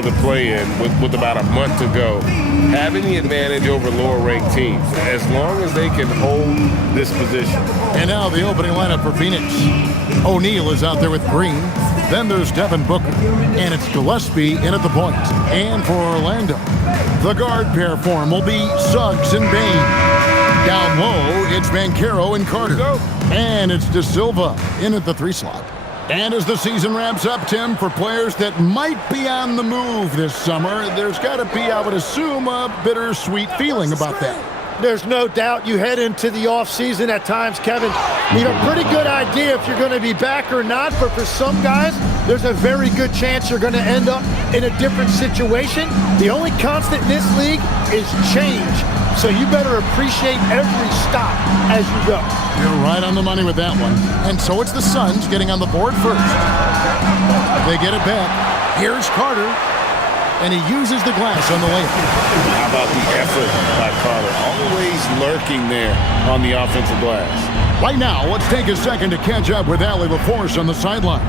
for the play-in with about a month to go, having the advantage over lower-ranked teams, as long as they can hold this position. And now the opening lineup for Phoenix. O'Neal is out there with Green. Then there's Devin Booker, and it's Gillespie in at the point. And for Orlando, the guard pair form will be Suggs and Bane. Down low, it's Banchero and Carter. And it's De Silva in at the 3 slot. And as the season wraps up, Tim, for players that might be on the move this summer, there's got to be, I would assume, a bittersweet feeling about that. There's no doubt you head into the offseason at times, Kevin. You have a pretty good idea if you're going to be back or not, but for some guys, there's a very good chance you're going to end up in a different situation. The only constant in this league is change, so you better appreciate every stop as you go. You're right on the money with that one. And so it's the Suns getting on the board first. They get it back. Here's Carter. And he uses the glass on the layup. How about the effort by Carter? Always lurking there on the offensive glass. Right now, let's take a second to catch up with Allie LaForce on the sidelines.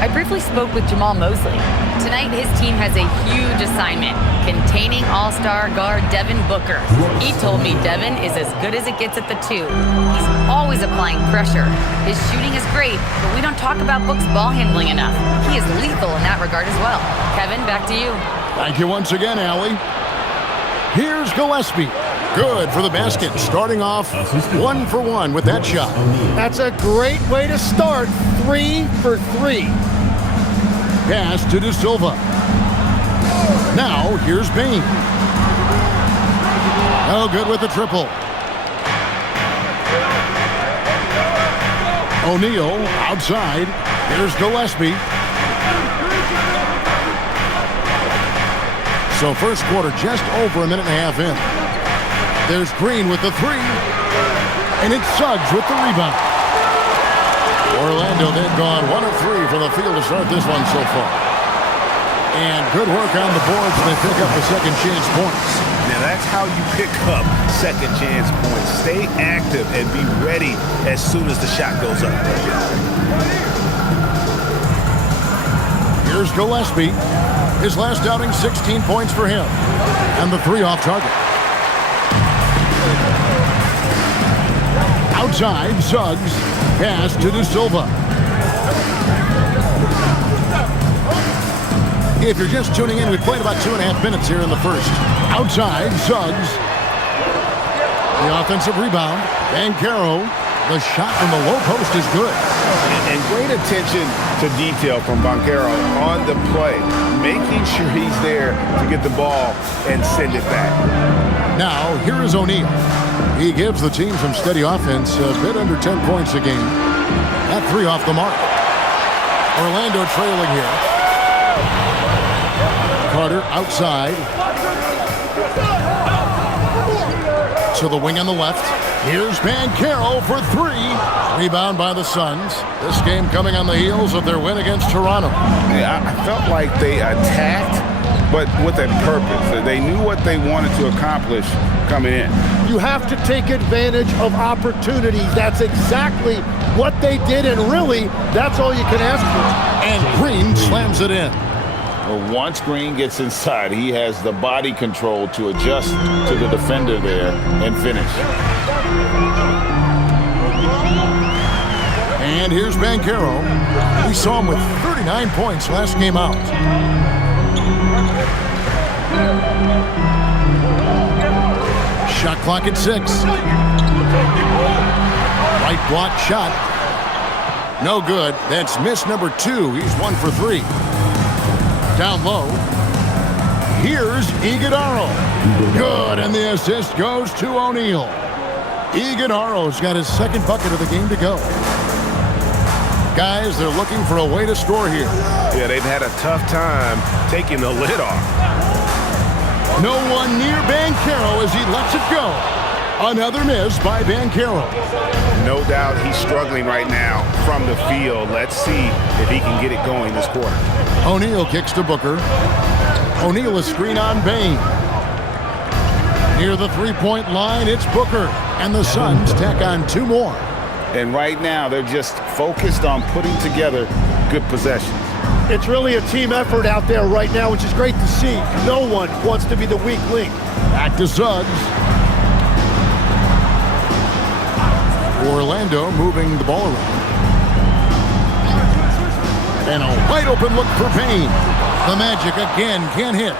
I briefly spoke with Jamal Mosley. Tonight, his team has a huge assignment, containing all-star guard Devin Booker. He told me Devin is as good as it gets at the 2. He's always applying pressure. His shooting is great, but we don't talk about Book's ball handling enough. He is lethal in that regard as well. Kevin, back to you. Thank you once again, Allie. Here's Gillespie. Good for the basket, starting off 1 for 1 with that shot. That's a great way to start, 3 for 3. Pass to De Silva. Now, here's Bane. No good with the triple. O'Neal outside. Here's Gillespie. So first quarter just over a minute and a half in. There's Green with the 3. And it's Suggs with the rebound. Orlando, they've gone 1 of 3 from the field to start this one so far. And good work on the boards. They pick up the second chance points. Now that's how you pick up second chance points. Stay active and be ready as soon as the shot goes up. Here's Gillespie. His last outing, 16 points for him. And the 3 off target. Outside, Suggs. Pass to De Silva. If you're just tuning in, we played about 2.5 minutes here in the first. Outside, Suggs. The offensive rebound. Banchero. The shot from the low post is good. And great attention to detail from Banchero on the play, making sure he's there to get the ball and send it back. Now, here is O'Neal. He gives the team some steady offense, a bit under 10 points a game. That 3 off the mark. Orlando trailing here. Carter outside. To the wing on the left. Here's Banchero for 3. Rebound by the Suns. This game coming on the heels of their win against Toronto. Yeah, I felt like they attacked, but with a purpose. They knew what they wanted to accomplish coming in. You have to take advantage of opportunities. That's exactly what they did, and really, that's all you can ask for. And Green slams it in. Well, once Green gets inside, he has the body control to adjust to the defender there and finish. And here's Banchero. We saw him with 39 points last game out. Shot clock at 6. Right block shot. No good. That's miss number 2. He's 1 for 3. Down low. Here's Iguodala. Good, and the assist goes to O'Neal. Iguodala's got his second bucket of the game to go. Guys, they're looking for a way to score here. Yeah, they've had a tough time taking the lid off. No one near Banchero as he lets it go. Another miss by Banchero. No doubt he's struggling right now from the field. Let's see if he can get it going this quarter. O'Neal kicks to Booker. O'Neal is screen on Bane. Near the three-point line, it's Booker. And the Suns tack on 2 more. And right now, they're just focused on putting together good possessions. It's really a team effort out there right now, which is great to see. No one wants to be the weak link. Back to Suggs. Orlando moving the ball around. And a wide open look for Payne. The Magic again can't hit.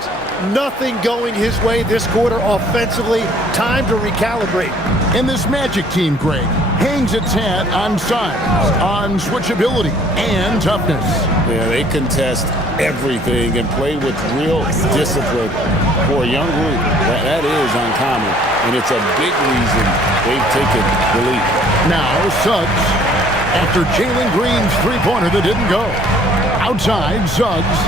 Nothing going his way this quarter offensively. Time to recalibrate. And this Magic team, Greg, hangs its hat on size, on switchability, and toughness. Yeah, they contest everything and play with real discipline for a young group. That is uncommon, and it's a big reason they've taken the lead. Now Suggs, after Jalen Green's three-pointer that didn't go. Outside, Suggs.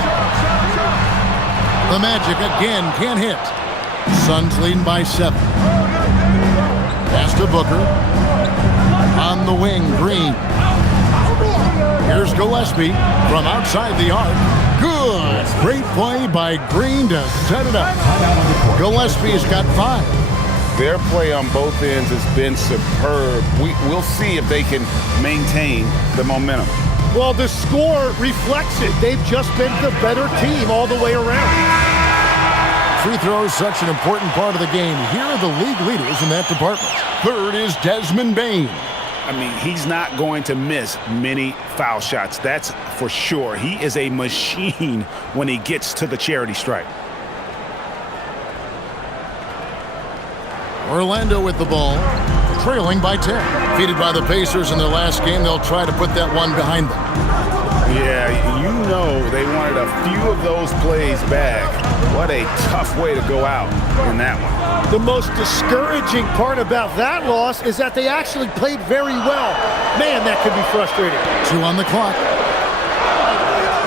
The Magic again can't hit. Suns leading by 7. Pass to Booker. On the wing, Green. Here's Gillespie from outside the arc. Good. Great play by Green to set it up. Gillespie's got 5. Their play on both ends has been superb. We'll see if they can maintain the momentum. Well, the score reflects it. They've just been the better team all the way around. Free throws, such an important part of the game. Here are the league leaders in that department. Third is Desmond Bane. I mean, he's not going to miss many foul shots. That's for sure. He is a machine when he gets to the charity stripe. Orlando with the ball, trailing by 10. Defeated by the Pacers in their last game, they'll try to put that one behind them. Yeah, you know they wanted a few of those plays back. What a tough way to go out in that one. The most discouraging part about that loss is that they actually played very well. Man, that could be frustrating. 2 on the clock.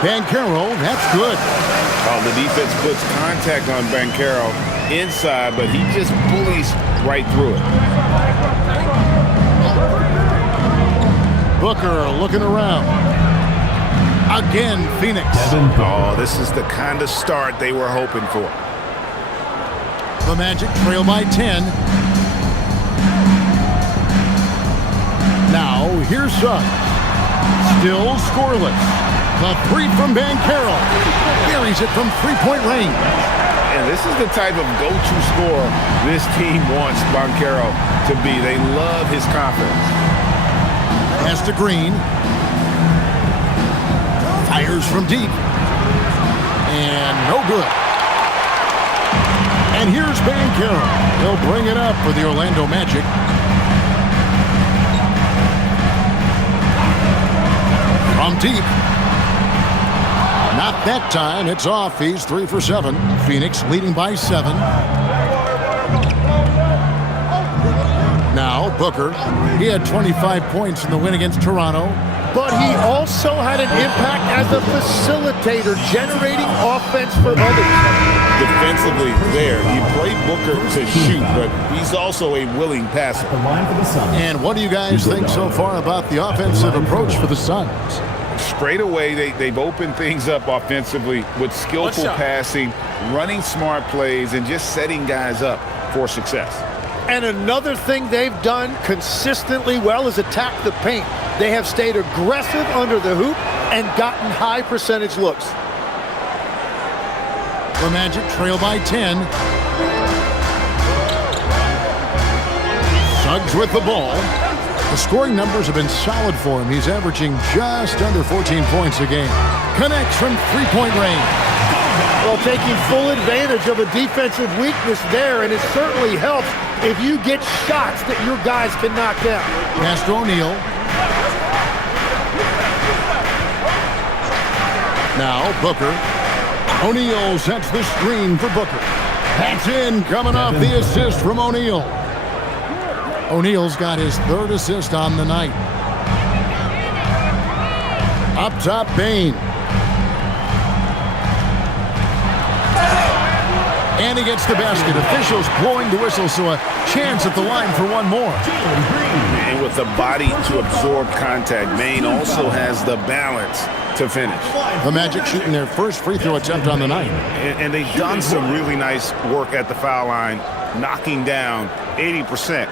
Banchero, that's good. Oh, the defense puts contact on Banchero inside, but he just bullies right through it. Booker looking around. Again, Phoenix. Oh, this is the kind of start they were hoping for. The Magic trail by 10. Now, here's Suggs. Still scoreless. The 3 from Banchero. Carries it from three-point range. And this is the type of go-to scorer this team wants Banchero to be. They love his confidence. Pass to Green. Fires from deep. And no good. And here's Banchero. He'll bring it up for the Orlando Magic. From deep. Not that time. It's off. He's 3 for 7. Phoenix leading by 7. Now Booker. He had 25 points in the win against Toronto. But he also had an impact as a facilitator, generating offense for others. Defensively there, you play Booker to shoot, but he's also a willing passer. And what do you guys think so far about the offensive approach for the Suns? Straight away, they've opened things up offensively with skillful passing, running smart plays, and just setting guys up for success. And another thing they've done consistently well is attack the paint. They have stayed aggressive under the hoop and gotten high percentage looks. The Magic trail by 10. Suggs with the ball. The scoring numbers have been solid for him. He's averaging just under 14 points a game. Connects from three-point range. Well, taking full advantage of a defensive weakness there, and it certainly helps if you get shots that your guys can knock down. Pass to O'Neal. Now Booker. O'Neal sets the screen for Booker. That's in, coming off the assist from O'Neal. O'Neal's got his 3rd assist on the night. Up top, Bane. And he gets the basket. Officials blowing the whistle, so a chance at the line for one more. And with the body to absorb contact, Bane also has the balance to finish. The Magic shooting their first free throw attempt on the night. And they've done some really nice work at the foul line, knocking down 80%.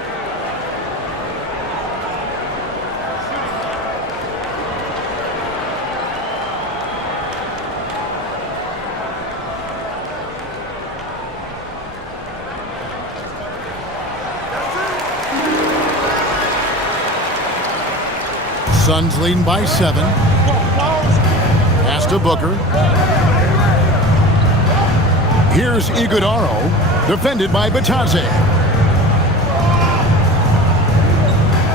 Suns leading by 7. Pass to Booker. Here's Iguodaro, defended by Batadze.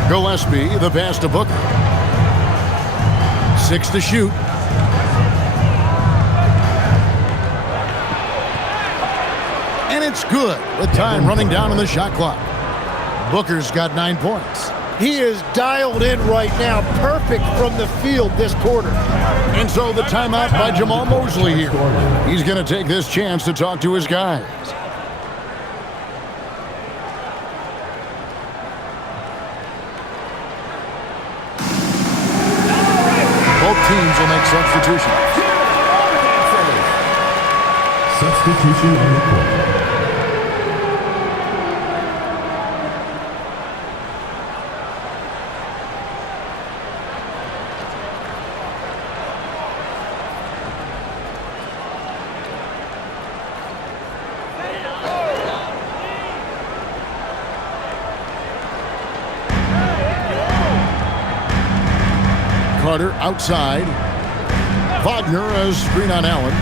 Gillespie, the pass to Booker. 6 to shoot. And it's good with time running down on the shot clock. Booker's got 9 points. He is dialed in right now. Perfect from the field this quarter. And so the timeout by Jamal Mosley here. He's going to take this chance to talk to his guys. Both teams will make substitutions. Substitution on the court. Carter outside. Wagner as screen on Allen.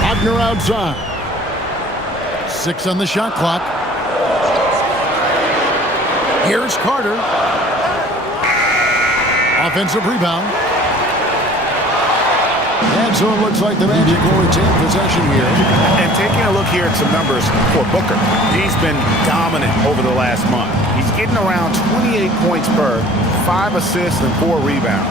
Wagner outside. 6 on the shot clock. Here's Carter. Offensive rebound. And so it looks like the Magic will retain possession here. And taking a look here at some numbers for Booker, he's been dominant over the last month. He's getting around 28 points per, 5 assists, and 4 rebounds.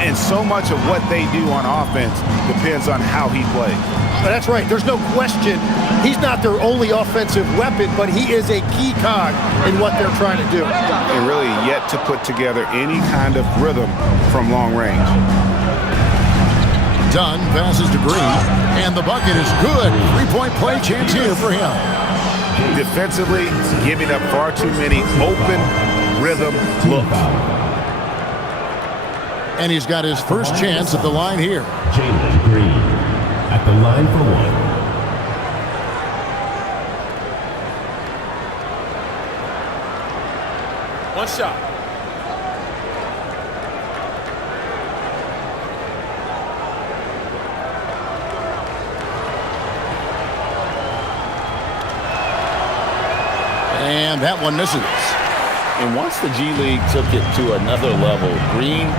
And so much of what they do on offense depends on how he plays. But that's right. There's no question. He's not their only offensive weapon, but he is a key cog in what they're trying to do. And really yet to put together any kind of rhythm from long range. Dunn passes to Green, and the bucket is good. 3-point play chance here for him. Defensively, giving up far too many open rhythm looks. And he's got his first chance at the line here. Jalen Green at the line for 1. One shot. And that one misses. And once the G League took it to another level, Green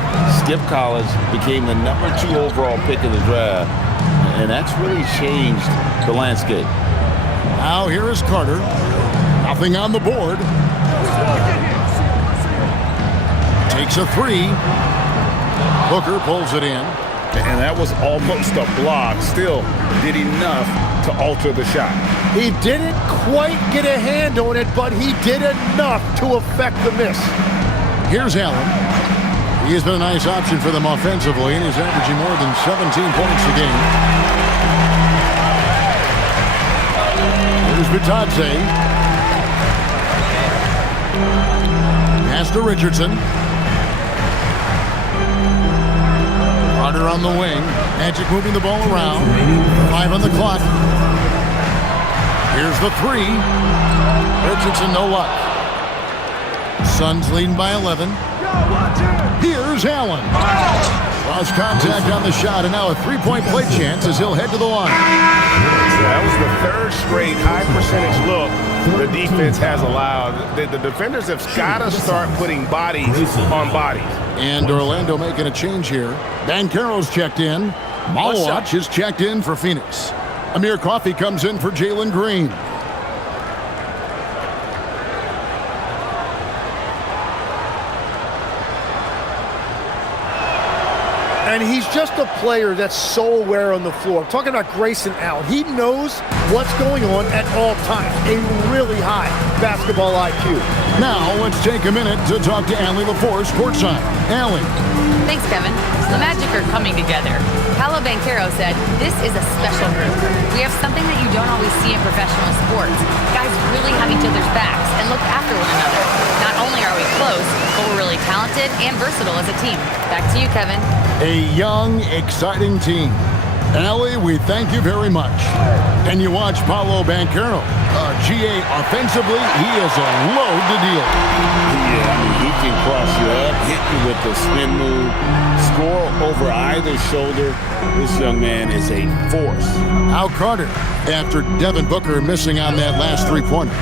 skipped college, became the number 2 overall pick in the draft, and that's really changed the landscape. Now here is Carter. Nothing on the board. Takes a 3. Booker pulls it in. And that was almost a block. Still did enough to alter the shot. He didn't quite get a hand on it, but he did enough to affect the miss. Here's Allen. He has been a nice option for them offensively, and he's averaging more than 17 points a game. Here's Batadze. Pass to Richardson. Carter on the wing. Magic moving the ball around. 5 on the clock. Here's the 3. Richardson, no luck. Suns leading by 11. Here's Allen. Lost contact on the shot, and now a 3-point play chance as he'll head to the line. That was the 3rd straight high percentage look the defense has allowed. The defenders have got to start putting bodies on bodies. And Orlando making a change here. Banchero's checked in. Malwatch is checked in for Phoenix. Amir Coffey comes in for Jalen Green. And he's just a player that's so aware on the floor. I'm talking about Grayson Allen. He knows what's going on at all times. A really high basketball IQ. Now let's take a minute to talk to Allie LaForce courtside. Allie. Thanks, Kevin. The Magic are coming together. Paolo Banchero said, "This is a special group. We have something that you don't always see in professional sports. Guys really have each other's backs and look after one another. Not only are we close, but we're really talented and versatile as a team." Back to you, Kevin. A young, exciting team. Allie, we thank you very much. And you watch Paolo Banchero. GA, offensively, he is a load to deal. Yeah, I mean, he can cross you up, hit you with the spin move, score over either shoulder. This young man is a force. Al Carter, after Devin Booker missing on that last three-pointer.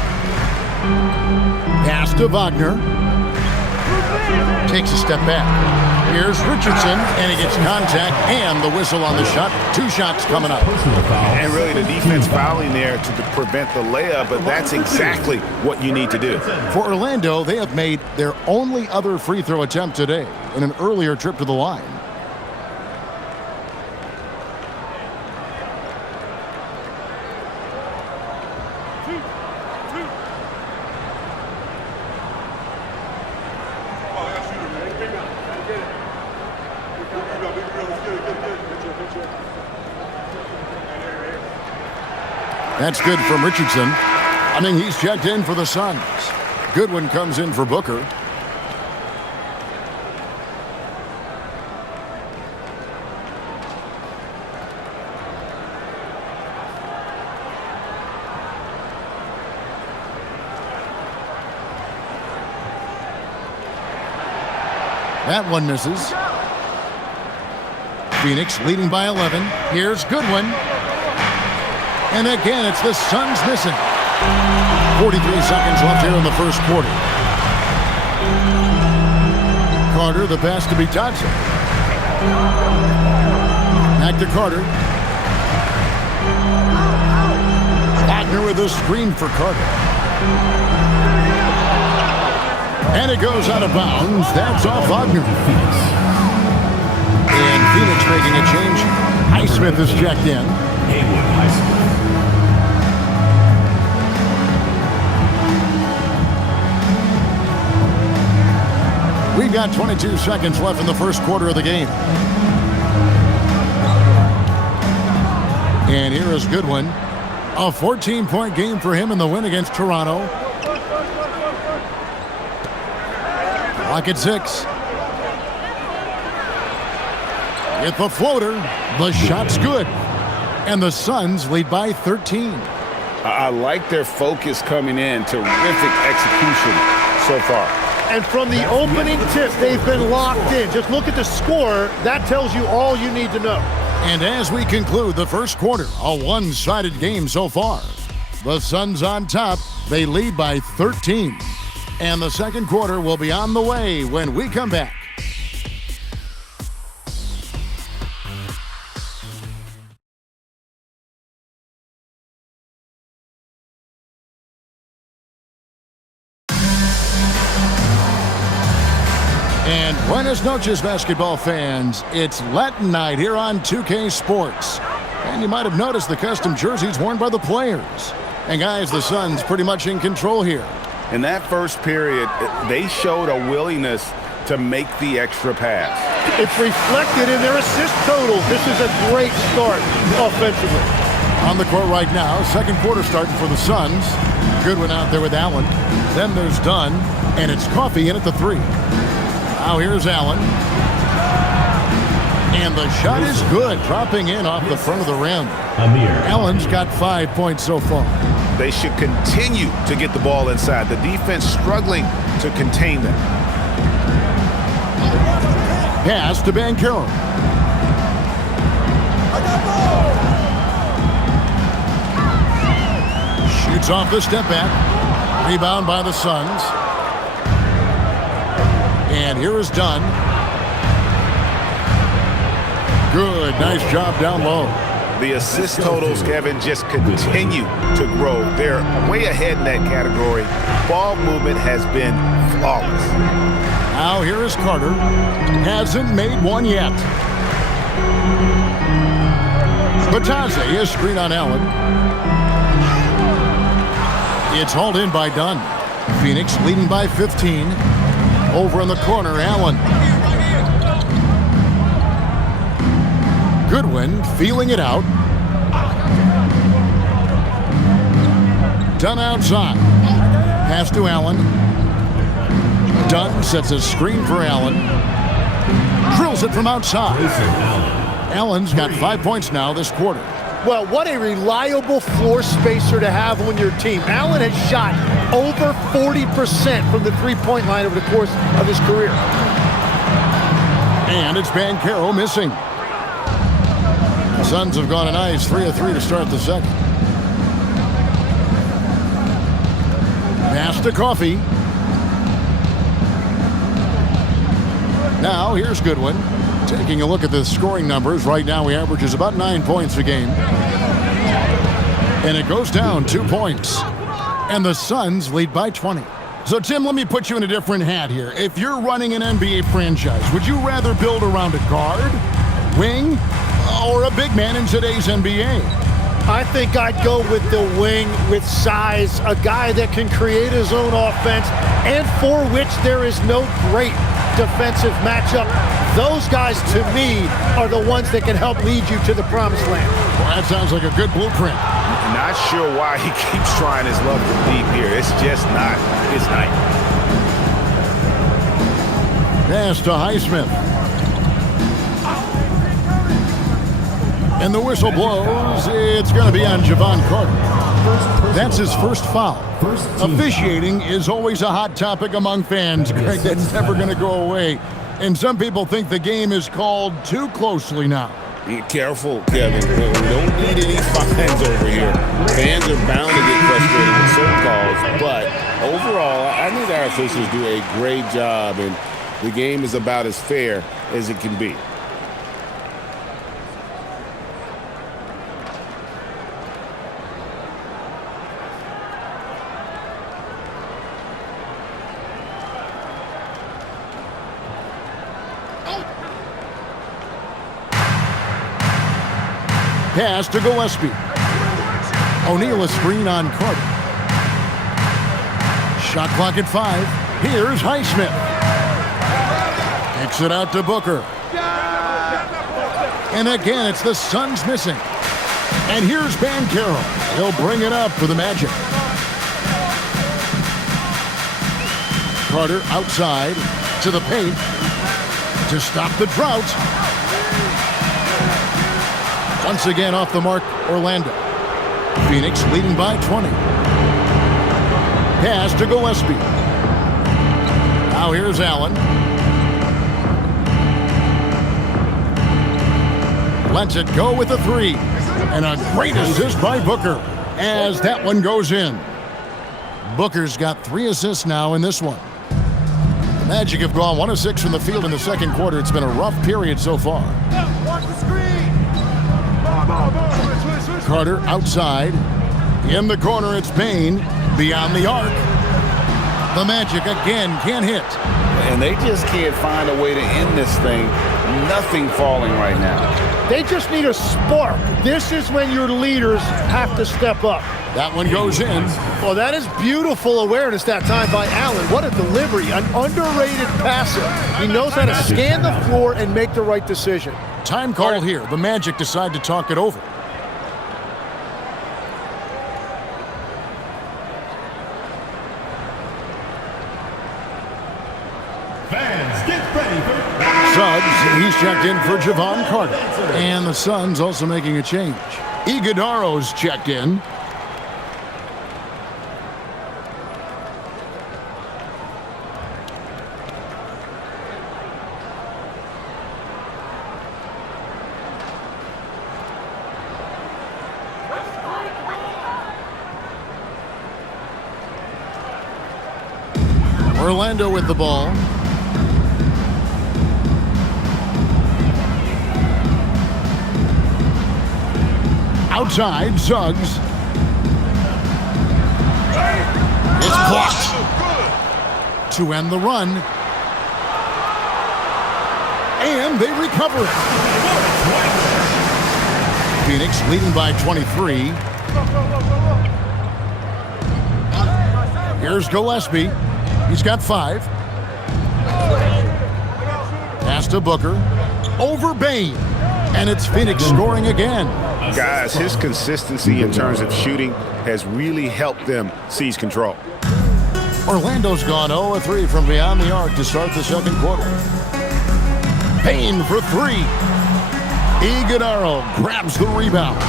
Pass to Wagner. Takes a step back. Here's Richardson, and he gets contact and the whistle on the shot. 2 shots coming up. And really the defense fouling there to prevent the layup, but that's exactly what you need to do. For Orlando, they have made their only other free throw attempt today in an earlier trip to the line. That's good from Richardson. I mean, he's checked in for the Suns. Goodwin comes in for Booker. That one misses. Phoenix leading by 11. Here's Goodwin. And again, it's the Suns missing. 43 seconds left here in the first quarter. Carter, the pass to Bitadze. Back to Carter. Wagner with a screen for Carter. And it goes out of bounds. That's off Wagner. And Phoenix making a change. Highsmith is checked in. We've got 22 seconds left in the first quarter of the game. And here is Goodwin. A 14-point game for him in the win against Toronto. Clock at 6. With the floater, the shot's good. And the Suns lead by 13. I like their focus coming in. Terrific execution so far. And from the opening tip, they've been locked in. Just look at the score. That tells you all you need to know. And as we conclude the first quarter, a one-sided game so far. The Suns on top. They lead by 13. And the second quarter will be on the way when we come back. And buenas noches, basketball fans. It's Latin night here on 2K Sports. And you might have noticed the custom jerseys worn by the players. And guys, the Suns pretty much in control here. In that first period, they showed a willingness to make the extra pass. It's reflected in their assist totals. This is a great start offensively. On the court right now, second quarter starting for the Suns. Goodwin out there with Allen. Then there's Dunn, and it's Coffey in at the 3. Now here's Allen. And the shot is good, dropping in off the front of the rim. Allen's got 5 points so far. They should continue to get the ball inside. The defense struggling to contain them. Pass to Banchero. Shoots off the step back. Rebound by the Suns. And here is Dunn. Good, nice job down low. The assist totals, Kevin, just continue to grow. They're way ahead in that category. Ball movement has been flawless. Now here is Carter. Hasn't made one yet. Bitadze is screen on Allen. It's hauled in by Dunn. Phoenix leading by 15. Over in the corner, Allen. Goodwin feeling it out. Dunn outside. Pass to Allen. Dunn sets a screen for Allen. Drills it from outside. Allen's got 5 points now this quarter. Well, what a reliable floor spacer to have on your team. Allen has shot over 40% from the three-point line over the course of his career. And it's Banchero missing. The Suns have gone a nice 3 of 3 to start the second. Pass to Coffee. Now, here's Goodwin. Taking a look at the scoring numbers, right now he averages about 9 points a game. And it goes down 2 points. And the Suns lead by 20. So, Tim, let me put you in a different hat here. If you're running an NBA franchise, would you rather build around a guard, wing, or a big man in today's NBA? I think I'd go with the wing with size, a guy that can create his own offense and for which there is no great defensive matchup. Those guys, to me, are the ones that can help lead you to the promised land. Well, that sounds like a good blueprint. Not sure why he keeps trying his luck from deep here. It's just not his night. Pass to Highsmith. And the whistle blows. It's going to be on Javon Carter. That's his first foul. Officiating is always a hot topic among fans, Greg. That's never going to go away. And some people think the game is called too closely now. Be careful, Kevin. We don't need any fines over here. Fans are bound to get frustrated with certain calls, but overall, I think our officials do a great job, and the game is about as fair as it can be. Pass to Gillespie. O'Neal a screen on Carter. Shot clock at 5. Here's Highsmith. Kicks it out to Booker. And again, it's the Suns missing. And here's Banchero. He'll bring it up for the Magic. Carter outside to the paint to stop the drought. Once again off the mark, Orlando. Phoenix leading by 20. Pass to Gillespie. Now here's Allen. Lets it go with a 3. And a great assist by Booker as that one goes in. Booker's got 3 assists now in this one. The Magic have gone 1 of 6 from the field in the second quarter. It's been a rough period so far. Carter outside. In the corner, it's Payne. Beyond the arc. The Magic again can't hit. And they just can't find a way to end this thing. Nothing falling right now. They just need a spark. This is when your leaders have to step up. That one goes in. Well, that is beautiful awareness that time by Allen. What a delivery. An underrated passer. He knows how to scan the floor and make the right decision. Time call here. The Magic decide to talk it over. Fans, get ready for Suggs, he's checked in for Javon Carter. And the Suns also making a change. Iguodaro's checked in. Orlando with the ball. Outside, Suggs. It's blocked. To end the run. And they recover it. Phoenix leading by 23. Here's Gillespie. He's got 5. Pass to Booker. Over Bain. And it's Phoenix scoring again. Guys, his consistency in terms of shooting has really helped them seize control. Orlando's gone 0-3 from beyond the arc to start the second quarter. Payne for 3. Iguodala grabs the rebound.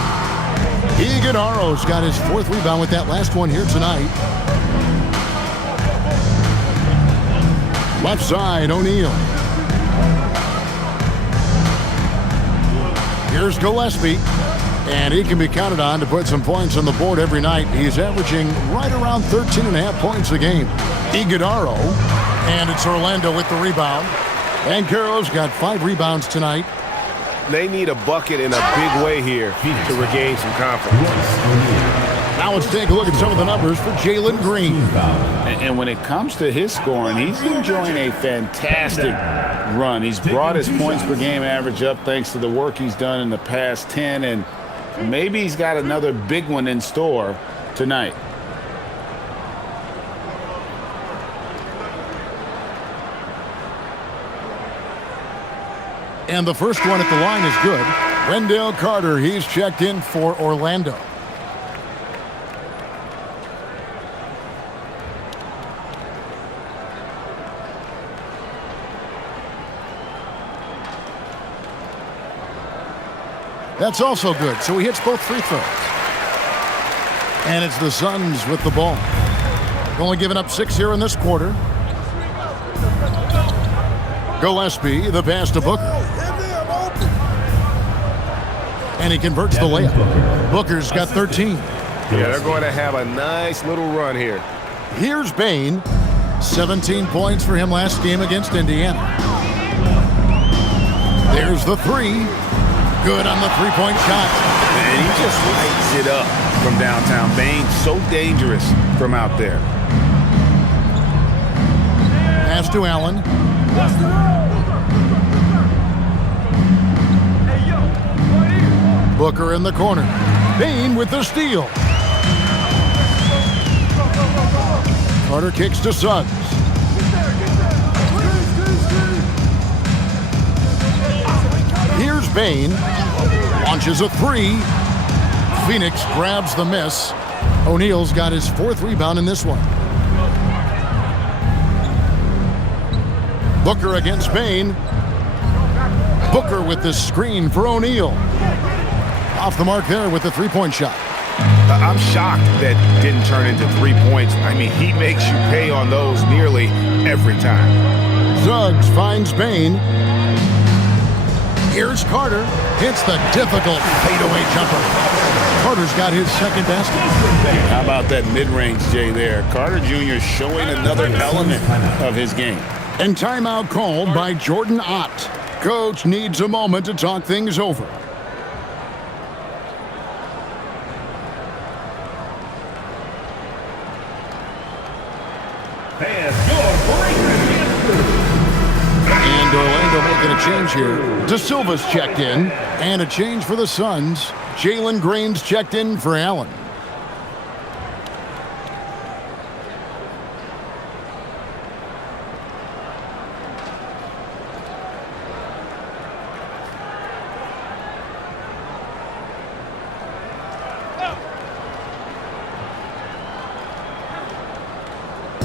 Iguodala's got his 4th rebound with that last one here tonight. Left side, O'Neal. Here's Gillespie, and he can be counted on to put some points on the board every night. He's averaging right around 13.5 points a game. Iguodala, and it's Orlando with the rebound. Banchero's got 5 rebounds tonight. They need a bucket in a big way here to regain some confidence. Now let's take a look at some of the numbers for Jalen Green. And when it comes to his scoring, he's enjoying a fantastic run. He's brought his points per game average up thanks to the work he's done in the past 10, and maybe he's got another big one in store tonight. And the first one at the line is good. Wendell Carter, he's checked in for Orlando. That's also good, so he hits both free throws. And it's the Suns with the ball. Only giving up 6 here in this quarter. Gillespie, the pass to Booker. And he converts the layup. Booker's got 13. Yeah, they're going to have a nice little run here. Here's Bane. 17 points for him last game against Indiana. There's the 3. Good on the 3-point shot. And he just lights it up from downtown. Bane's so dangerous from out there. Pass to Allen. Booker in the corner. Bane with the steal. Carter kicks to Suggs. Here's Bane. Launches a 3. Phoenix grabs the miss. O'Neal's got his 4th rebound in this one. Booker against Bane. Booker with the screen for O'Neal. Off the mark there with the 3-point shot. I'm shocked that didn't turn into 3 points. I mean, he makes you pay on those nearly every time. Suggs finds Bane. Here's Carter. Hits the difficult fadeaway jumper. Carter's got his 2nd basket. How about that mid-range, Jay, there? Carter Jr. showing another element of his game. And timeout called by Jordan Ott. Coach needs a moment to talk things over. And Orlando making a change here. De Silva's checked in. And a change for the Suns. Jalen Green's checked in for Allen.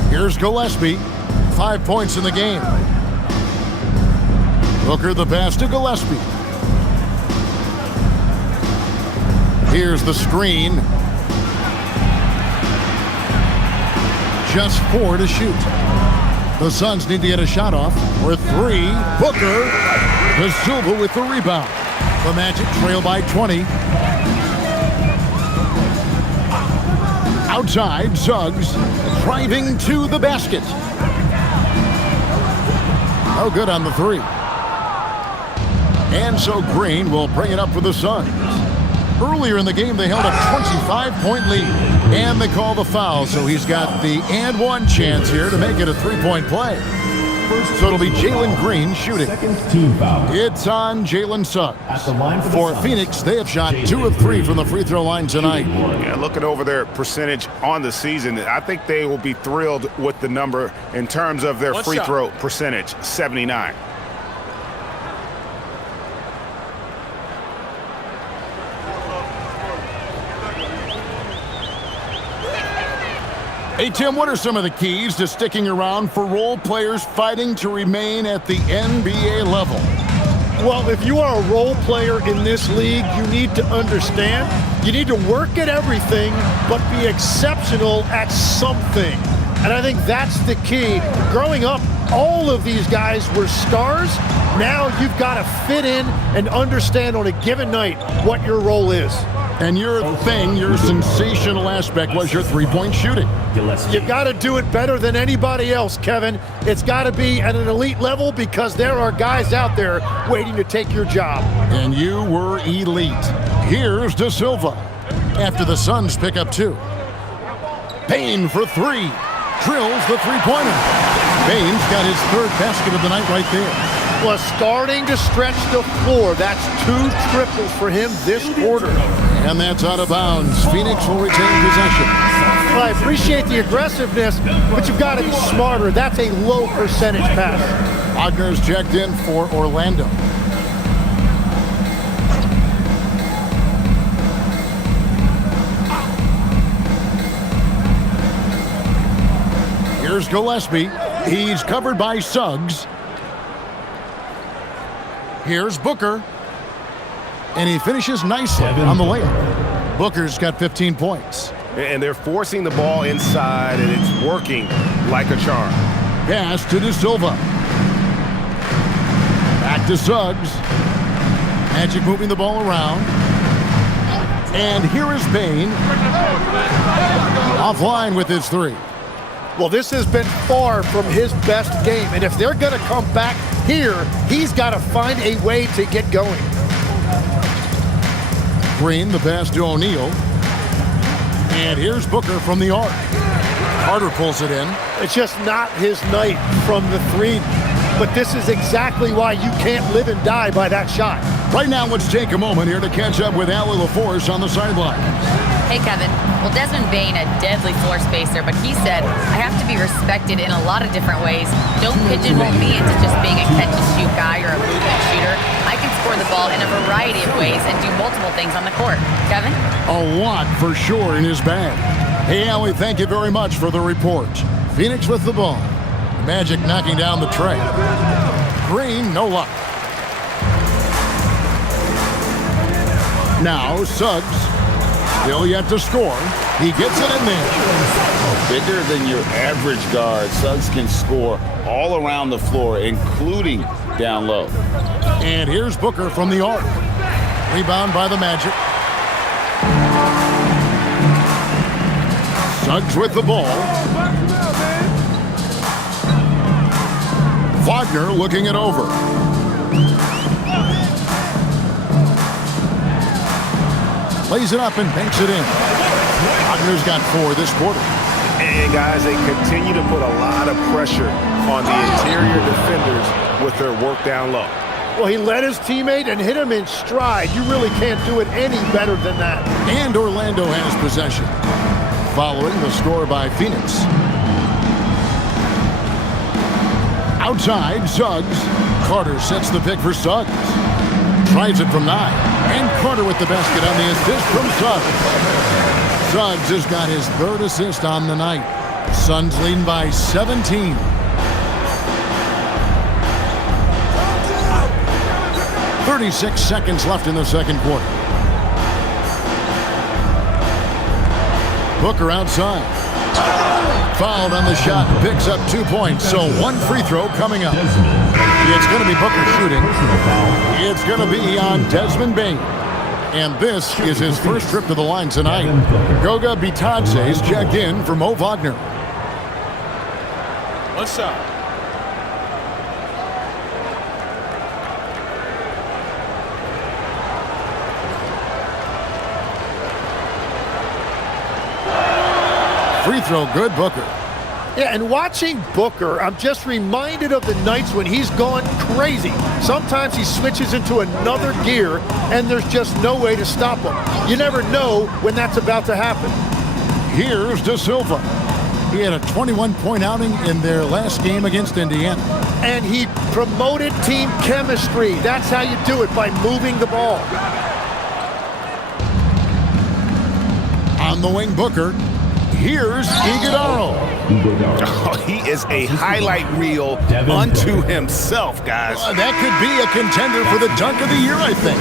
Here's Gillespie. 5 points in the game. Booker the pass to Gillespie. Here's the screen. Just 4 to shoot. The Suns need to get a shot off. For 3. Booker. De Silva with the rebound. The Magic trail by 20. Outside, Suggs driving to the basket. No good on the 3. And so Green will bring it up for the Suns. Earlier in the game, they held a 25-point lead. And they call the foul, so he's got the and 1 chance here to make it a 3-point play. So it'll be Jalen Green shooting. It's on Jalen Suggs. For Phoenix, they have shot 2 of 3 from the free throw line tonight. Yeah, looking over their percentage on the season, I think they will be thrilled with the number in terms of their free throw percentage, 79. Hey, Tim, what are some of the keys to sticking around for role players fighting to remain at the NBA level? Well, if you are a role player in this league, you need to understand, you need to work at everything, but be exceptional at something. And I think that's the key. Growing up, all of these guys were stars. Now you've got to fit in and understand on a given night what your role is. And your thing, your sensational aspect was your three-point shooting. You've got to do it better than anybody else, Kevin. It's got to be at an elite level because there are guys out there waiting to take your job. And you were elite. Here's De Silva after the Suns pick up 2. Payne for 3. Drills the three-pointer. Payne's got his 3rd basket of the night right there. Well, starting to stretch the floor. That's 2 triples for him this quarter. And that's out of bounds. Phoenix will retain possession. Well, I appreciate the aggressiveness, but you've got to be smarter. That's a low percentage pass. Wagner's checked in for Orlando. Here's Gillespie. He's covered by Suggs. Here's Booker. And he finishes nicely on the layup. Booker's got 15 points. And they're forcing the ball inside, and it's working like a charm. Pass to De Silva. Back to Suggs. Magic moving the ball around. And here is Payne. Offline with his 3. Well, this has been far from his best game, and if they're going to come back here, he's got to find a way to get going. Green, the pass to O'Neal. And here's Booker from the arc. Carter pulls it in. It's just not his night from the 3, but this is exactly why you can't live and die by that shot. Right now, let's take a moment here to catch up with Allie LaForce on the sideline. Hey, Kevin. Well, Desmond Bane, a deadly floor spacer, but he said, I have to be respected in a lot of different ways. Don't pigeonhole me into just being a catch-and-shoot guy or a movement shooter. I can score the ball in a variety of ways and do multiple things on the court. Kevin? A lot for sure in his bag. Hey, Allie, thank you very much for the report. Phoenix with the ball. Magic knocking down the tray. Green, no luck. Now, Suggs. Still yet to score. He gets it in there. Bigger than your average guard, Suggs can score all around the floor, including down low. And here's Booker from the arc. Rebound by the Magic. Suggs with the ball. Wagner looking it over. Lays it up and banks it in. Wagner's got 4 this quarter. And guys, they continue to put a lot of pressure on the interior defenders with their work down low. Well, he led his teammate and hit him in stride. You really can't do it any better than that. And Orlando has possession. Following the score by Phoenix. Outside, Suggs. Carter sets the pick for Suggs. Tries it from 9. And Carter with the basket on the assist from Suggs. Suggs has got his 3rd assist on the night. Suns leading by 17. .36 seconds left in the second quarter. Booker outside. Fouled on the shot, picks up 2 points, so 1 free throw coming up. It's going to be Booker shooting. It's going to be on Desmond Bane. And this is his first trip to the line tonight. Goga Bitadze's checked in for Mo Wagner. What's up? Free throw good, Booker. Yeah, and watching Booker, I'm just reminded of the nights when he's gone crazy. Sometimes he switches into another gear, and there's just no way to stop him. You never know when that's about to happen. Here's De Silva. He had a 21-point outing in their last game against Indiana. And he promoted team chemistry. That's how you do it, by moving the ball. On the wing, Booker. Here's Iguodala. Oh, he is a highlight reel unto himself, guys. That could be a contender for the dunk of the year, I think.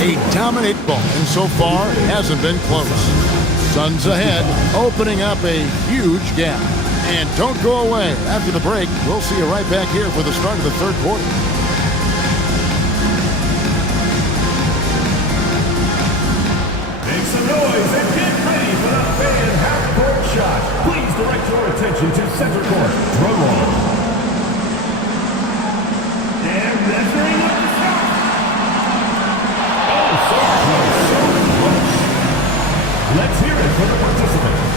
A dominant ball, and so far hasn't been close. Suns ahead, opening up a huge gap. And don't go away. After the break, we'll see you right back here for the start of the third quarter. Make some noise and get ready for the fan half-court shot. Please direct your attention to center court. Drum roll. And measuring up the shot. Oh, so close. Let's hear it for the participants.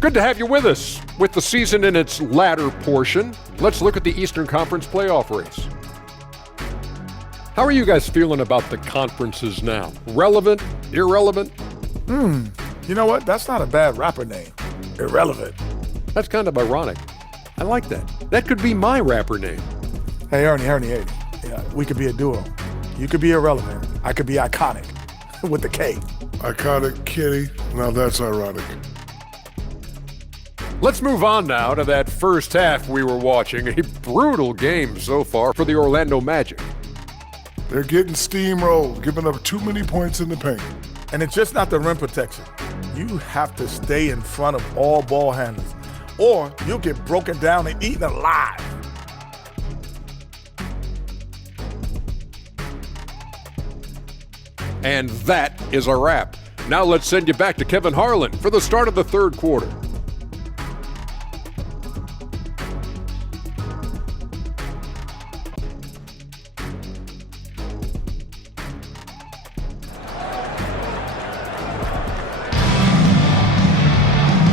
Good to have you with us. With the season in its latter portion, let's look at the Eastern Conference playoff race. How are you guys feeling about the conferences now? Relevant? Irrelevant? You know what? That's not a bad rapper name. Irrelevant. That's kind of ironic. I like that. That could be my rapper name. Hey, Ernie. Yeah, we could be a duo. You could be irrelevant. I could be iconic with the K. Iconic kitty. Now that's ironic. Let's move on now to that first half we were watching. A brutal game so far for the Orlando Magic. They're getting steamrolled, giving up too many points in the paint. And it's just not the rim protection. You have to stay in front of all ball handlers, or you'll get broken down and eaten alive. And that is a wrap. Now let's send you back to Kevin Harlan for the start of the third quarter.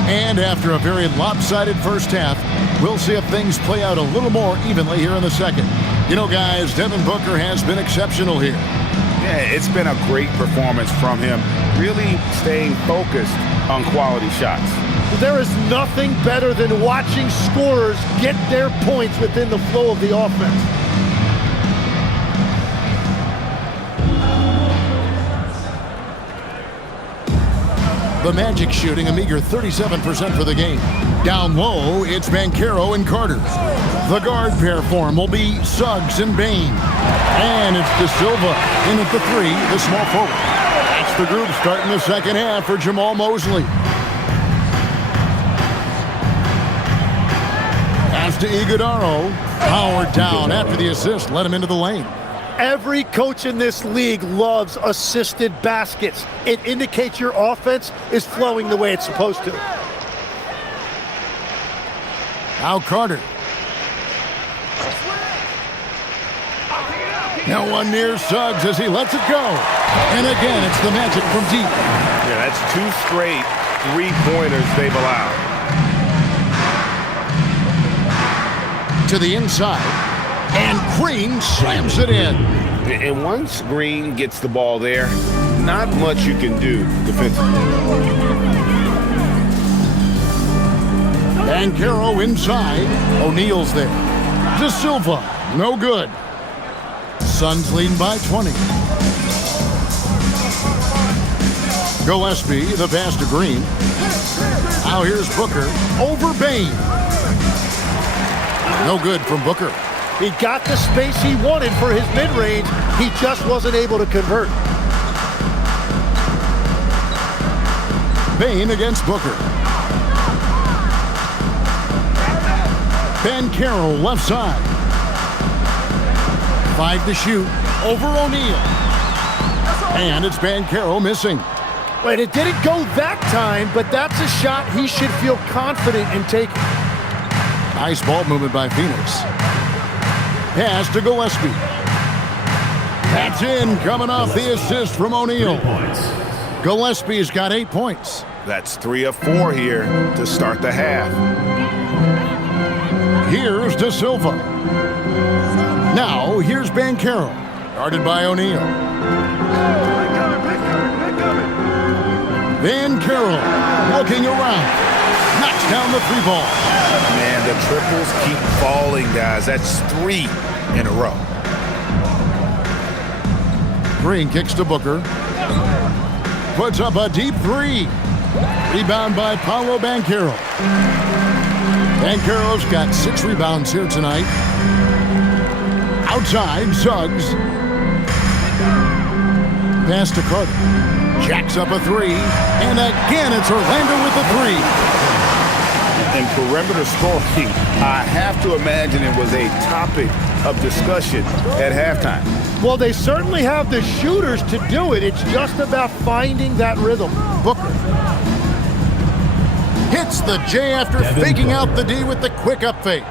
And after a very lopsided first half, we'll see if things play out a little more evenly here in the second. You know, guys, Devin Booker has been exceptional here. Yeah, it's been a great performance from him, really staying focused on quality shots. There is nothing better than watching scorers get their points within the flow of the offense. The Magic shooting a meager 37% for the game. Down low, it's Banchero and Carter. The guard pair form will be Suggs and Bane. And it's De Silva in at the three, the small forward. That's the group starting the second half for Jamal Mosley. Pass to Iguodala. Powered down after the assist, let him into the lane. Every coach in this league loves assisted baskets. It indicates your offense is flowing the way it's supposed to. Now Carter. Now one near Suggs as he lets it go. And again, it's the Magic from deep. Yeah, that's two straight three-pointers they've allowed. To the inside. And Green slams it in. And once Green gets the ball there, not much you can do defensively. Banchero inside. O'Neal's there. De Silva, no good. Suns leading by 20. Gillespie, the pass to Green. Now here's Booker over Bane. No good from Booker. He got the space he wanted for his mid-range. He just wasn't able to convert. Bane against Booker. Banchero left side. 5 to shoot over O'Neal. And it's Banchero missing. Wait, it didn't go that time, but that's a shot he should feel confident in taking. Nice ball movement by Phoenix. Pass to Gillespie. That's in, coming off the assist from O'Neal. Gillespie's got 8 points. That's 3 of 4 here to start the half. Here's De Silva. Now, here's Banchero. Guarded by O'Neal. Van Carroll looking around. Knocks down the three ball. Man, the triples keep falling, guys. That's 3 in a row. Green kicks to Booker. Puts up a deep 3. Rebound by Paolo Banchero. Banchero's got 6 rebounds here tonight. Outside, Suggs. Pass to Carter. Jacks up a 3. And again, it's Orlando with the 3. And perimeter scoring, I have to imagine it was a topic of discussion at halftime. Well, they certainly have the shooters to do it. It's just about finding that rhythm. Booker hits the J after faking out the D with the quick up fake.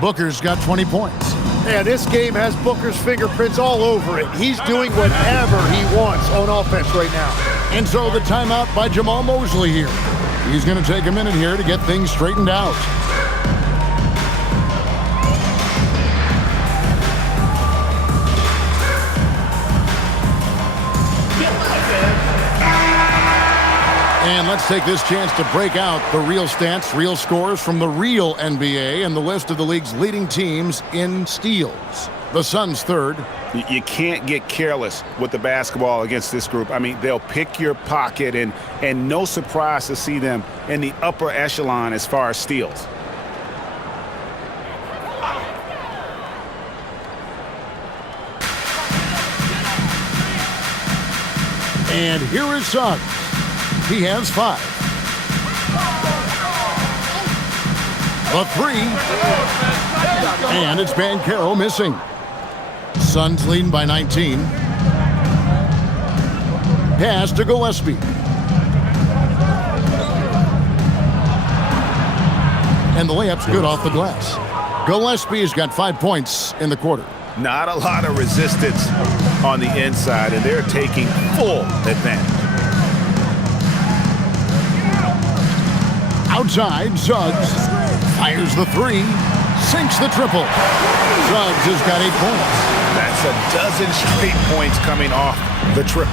Booker's got 20 points. Yeah, this game has Booker's fingerprints all over it. He's doing whatever he wants on offense right now. And so the timeout by Jamal Mosley here. He's going to take a minute here to get things straightened out. And let's take this chance to break out the real stats, real scores from the real NBA and the list of the league's leading teams in steals. The Suns third. You can't get careless with the basketball against this group. I mean, they'll pick your pocket, and no surprise to see them in the upper echelon as far as steals. And here is Suggs. He has 5. A 3. And it's Banchero missing. Suns leading by 19. Pass to Gillespie. And the layup's good off the glass. Gillespie's got 5 points in the quarter. Not a lot of resistance on the inside, and they're taking full advantage. Outside, Suggs fires the 3, sinks the triple. Suggs has got 8 points. That's a dozen straight points coming off the triple.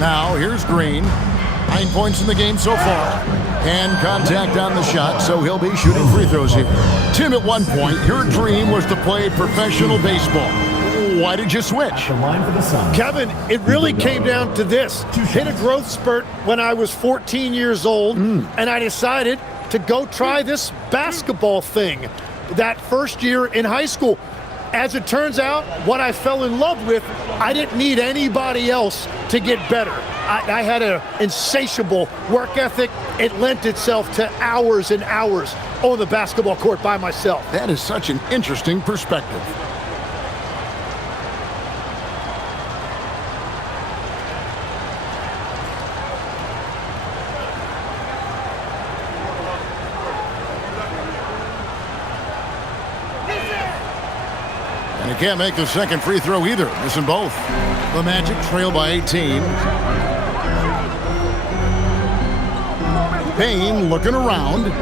Now, here's Green. 9 points in the game so far. And contact on the shot, so he'll be shooting free throws here. Tim, at one point, your dream was to play professional baseball. Why did you switch? Kevin, it really came down to this. Hit a growth spurt when I was 14 years old, and I decided to go try this basketball thing that first year in high school. As it turns out, what I fell in love with, I didn't need anybody else to get better. I had an insatiable work ethic. It lent itself to hours and hours on the basketball court by myself. That is such an interesting perspective. And he can't make the second free throw either. Missing both. The Magic trail by 18. Payne looking around.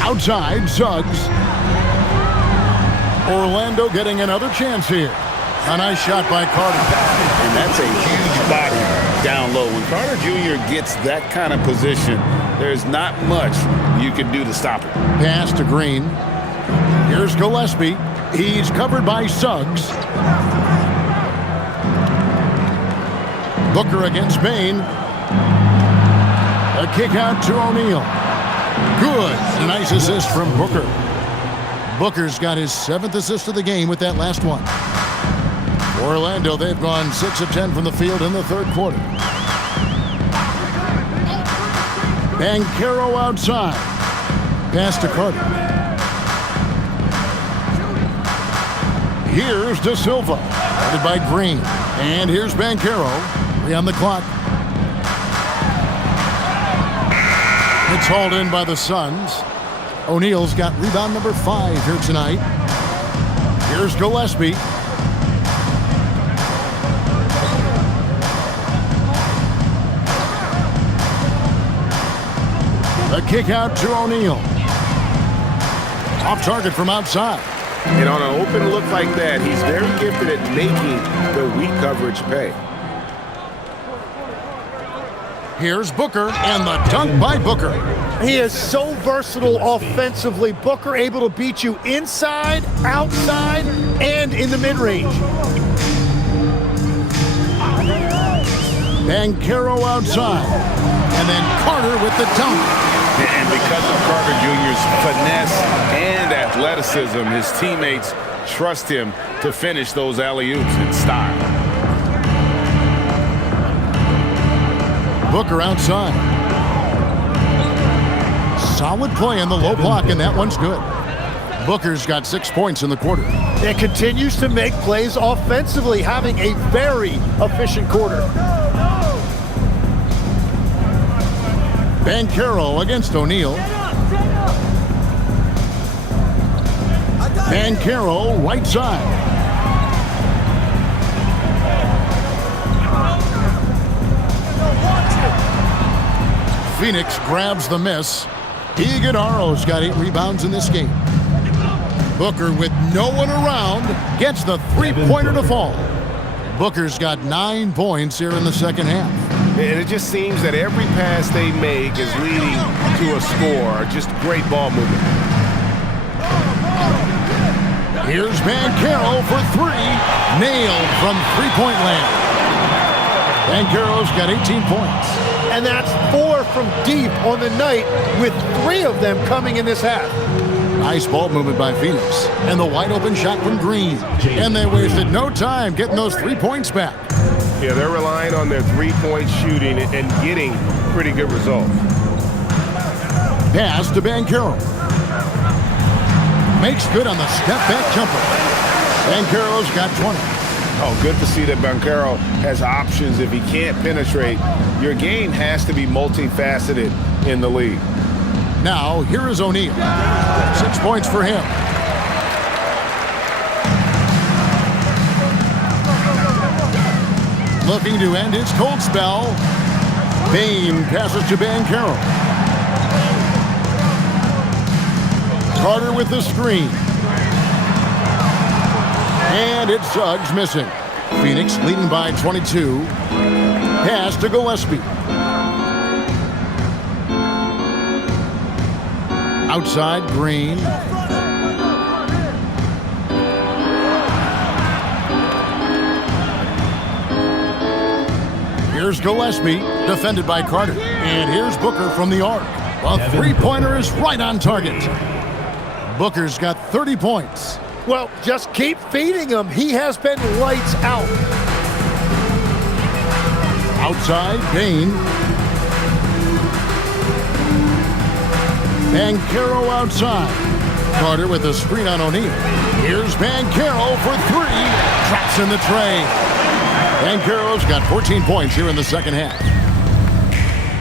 Outside, Suggs. Orlando getting another chance here. A nice shot by Carter. And that's a huge body down low. When Carter Jr. gets that kind of position, there's not much you can do to stop it. Pass to Green. Here's Gillespie. He's covered by Suggs. Booker against Payne. A kick out to O'Neal. Good. A nice assist from Booker. Booker's got his 7th assist of the game with that last one. Orlando, they've gone 6 of 10 from the field in the third quarter. Banchero outside. Pass to Carter. Here's De Silva, guarded by Green. And here's Banchero. 3 on the clock. It's hauled in by the Suns. O'Neal's got rebound number 5 here tonight. Here's Gillespie. A kick out to O'Neal. Off target from outside. And on an open look like that, he's very gifted at making the weak coverage pay. Here's Booker, and the dunk by Booker. He is so versatile offensively. Booker able to beat you inside, outside, and in the mid-range. Banchero outside, and then Carter with the dunk. And because of Carter Jr.'s finesse and athleticism, his teammates trust him to finish those alley-oops in style. Booker outside. Solid play in the low block, and that one's good. Booker's got 6 points in the quarter. And continues to make plays offensively, having a very efficient quarter. Banchero against O'Neal. Banchero right side. Phoenix grabs the miss. Iguodala's got 8 rebounds in this game. Booker, with no one around, gets the three-pointer to fall. Booker's got 9 points here in the second half. And it just seems that every pass they make is leading to a score. Just great ball movement. Here's Banchero for 3. Nailed from three-point land. Banchero's got 18 points. And that's 4 from deep on the night, with 3 of them coming in this half. Nice ball movement by Phoenix. And the wide-open shot from Green. And they wasted no time getting those 3 points back. Yeah, they're relying on their three-point shooting and getting pretty good results. Pass to Banchero. Makes good on the step-back jumper. Banchero's got 20. Oh, good to see that Banchero has options if he can't penetrate. Your game has to be multifaceted in the league. Now, here is O'Neal. 6 points for him. Looking to end his cold spell. Bane passes to Banchero. Carter with the screen. And it's Suggs missing. Phoenix leading by 22. Pass to Gillespie. Outside, Green. Here's Gillespie, defended by Carter. And here's Booker from the arc. A three-pointer is right on target. Booker's got 30 points. Well, just keep feeding him. He has been lights out. Outside, Bane. Banchero outside. Carter with a screen on O'Neal. Here's Banchero for 3. Traps in the tray. Banchero's got 14 points here in the second half.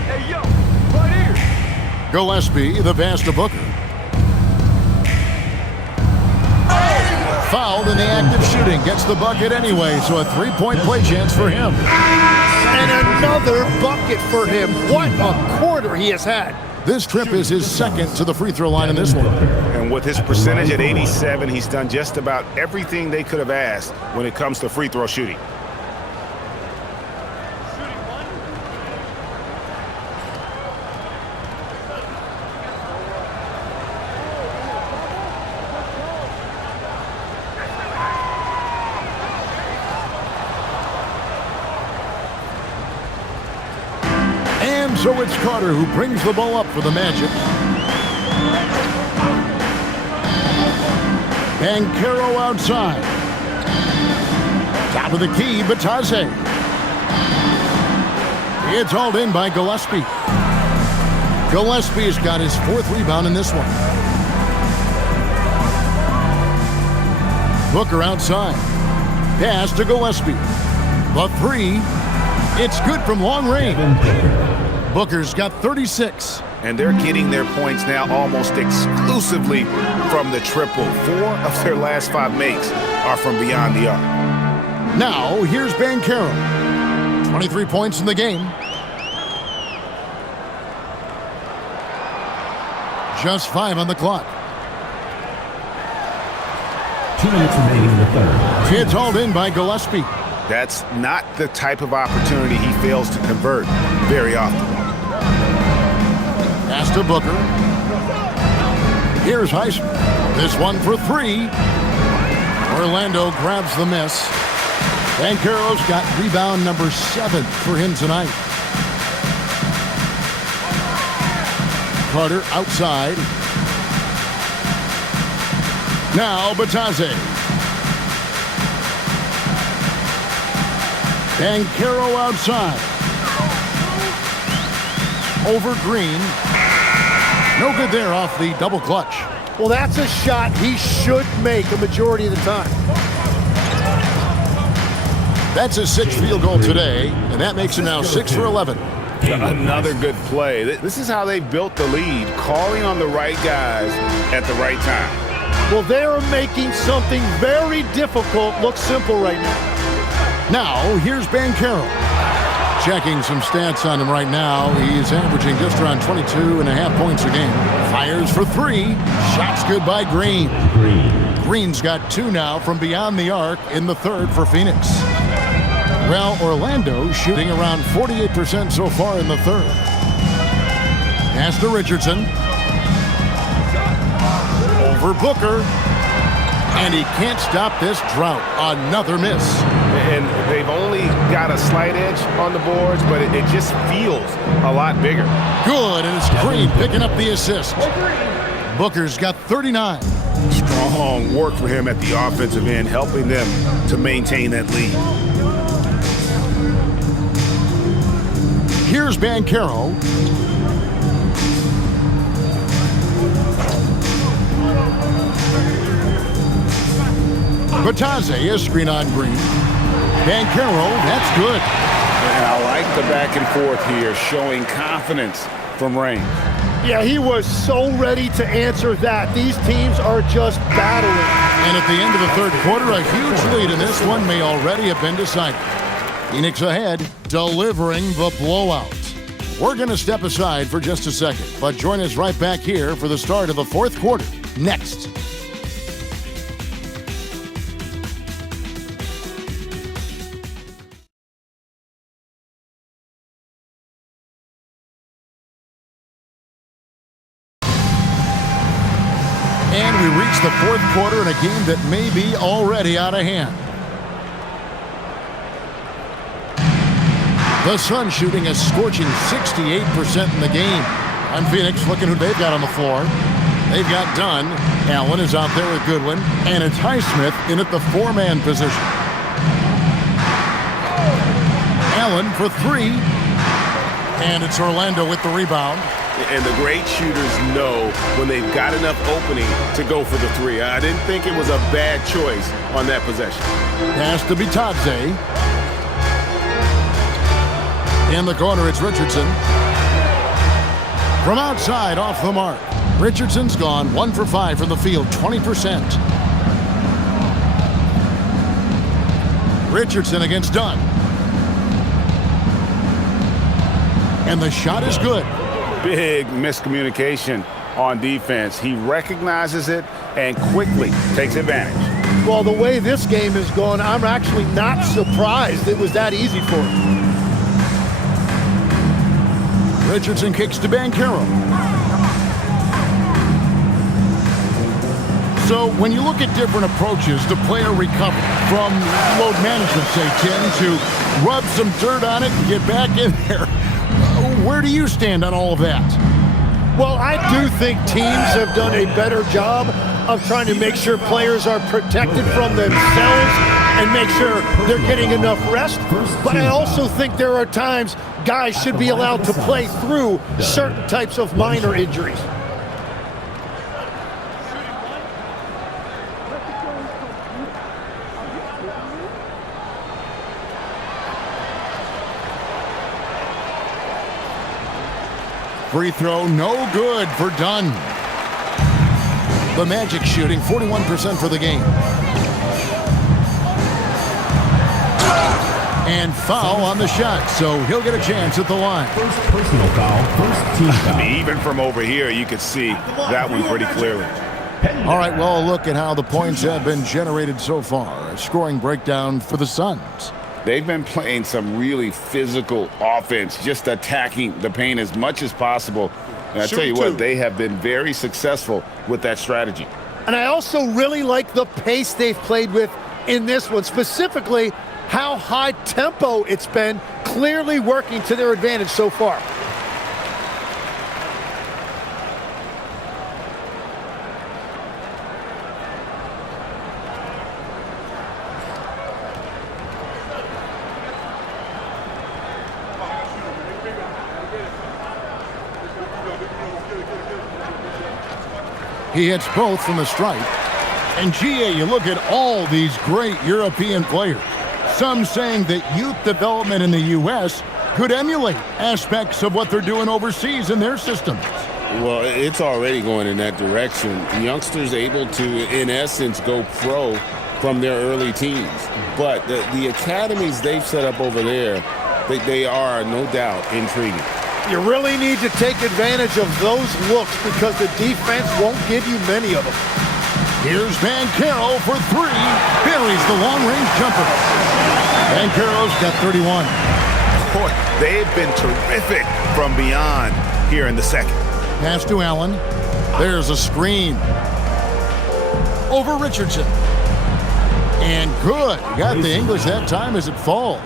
Hey, yo, right here. Gillespie, the pass to Booker. Fouled in the act of shooting. Gets the bucket anyway, so a three-point play chance for him. And another bucket for him. What a quarter he has had. This trip is his second to the free throw line in this one. And with his percentage at 87, he's done just about everything they could have asked when it comes to free throw shooting. So it's Carter who brings the ball up for the Magic. Banchero outside. Top of the key, Batase. It's hauled in by Gillespie. Gillespie's got his 4th rebound in this one. Booker outside. Pass to Gillespie. The 3. It's good from long range. Booker's got 36. And they're getting their points now almost exclusively from the triple. 4 of their last 5 makes are from beyond the arc. Now, here's Banchero. 23 points in the game. Just 5 on the clock. 2 minutes remaining in the third. It's hauled in by Gillespie. That's not the type of opportunity he fails to convert very often. Pass to Booker. Here's Highsmith. This one for three. Orlando grabs the miss. Banchero's got rebound number 7 for him tonight. Carter outside. Now Batadze. Banchero outside. Over Green. No good there off the double clutch. Well, that's a shot he should make a majority of the time. That's his 6th field goal today, and that makes him now 6 for 11. Another good play. This is how they built the lead, calling on the right guys at the right time. Well, they're making something very difficult look simple right now. Now, here's Banchero. Checking some stats on him right now. He's averaging just around 22.5 points a game. Fires for 3. Shots good by Green. Green's got 2 now from beyond the arc in the third for Phoenix. Well, Orlando shooting around 48% so far in the third. Pass to Richardson. Over Booker. And he can't stop this drought. Another miss. And they've only got a slight edge on the boards, but it just feels a lot bigger. Good, and it's Green picking up the assist. Booker's got 39. Strong work for him at the offensive end, helping them to maintain that lead. Here's Banchero. Batadze is screen on Green. Banchero, that's good. And I like the back and forth here, showing confidence from Rain. Yeah, he was so ready to answer that. These teams are just battling. And at the end of the third quarter, a huge lead in this one may already have been decided. Phoenix ahead, delivering the blowout. We're going to step aside for just a second, but join us right back here for the start of the fourth quarter. Next. And we reach the fourth quarter in a game that may be already out of hand. The Suns shooting a scorching 68% in the game. And Phoenix looking who they've got on the floor. They've got Dunn. Allen is out there with Goodwin. And it's Highsmith in at the 4-man position. Allen for 3. And it's Orlando with the rebound. And the great shooters know when they've got enough opening to go for the 3. I didn't think it was a bad choice on that possession. Pass to Batadze. In the corner, it's Richardson. From outside, off the mark. Richardson's gone 1 for 5 from the field, 20%. Richardson against Dunn. And the shot is good. Big miscommunication on defense. He recognizes it and quickly takes advantage. Well, the way this game is going, I'm actually not surprised it was that easy for him. Richardson kicks to Banchero. So when you look at different approaches to player recovery, from load management, say, Tim, to rub some dirt on it and get back in there, where do you stand on all of that? Well, I do think teams have done a better job of trying to make sure players are protected from themselves and make sure they're getting enough rest. But I also think there are times guys should be allowed to play through certain types of minor injuries. Free throw, no good for Dunn. The Magic shooting 41% for the game. And foul on the shot, so he'll get a chance at the line. First personal foul, first team foul. Even from over here, you could see that one pretty clearly. All right, well, a look at how the points have been generated so far. A scoring breakdown for the Suns. They've been playing some really physical offense, just attacking the paint as much as possible. And I tell you what, they have been very successful with that strategy. And I also really like the pace they've played with in this one, specifically how high tempo it's been, clearly working to their advantage so far. He hits both from the stripe. And GA, you look at all these great European players. Some saying that youth development in the U.S. could emulate aspects of what they're doing overseas in their systems. Well, it's already going in that direction. Youngsters able to, in essence, go pro from their early teens. But the academies they've set up over there, they are, no doubt, intriguing. You really need to take advantage of those looks because the defense won't give you many of them. Here's Banchero for three. Buries the long-range jumper. Banchero's got 31. Boy, they've been terrific from beyond here in the second. Pass to Allen. There's a screen. Over Richardson. And good. Got the English that time as it falls.